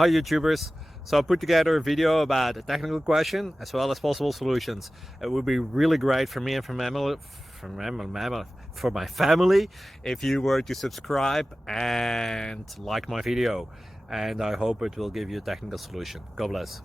Hi YouTubers! So I put together a video about a technical question as well as possible solutions. It would be really great for me and for my family if you were to subscribe and like my video, and I hope it will give you a technical solution. God bless.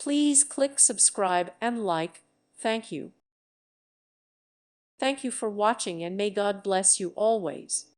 Please click subscribe and like. Thank you. Thank you for watching, and may God bless you always.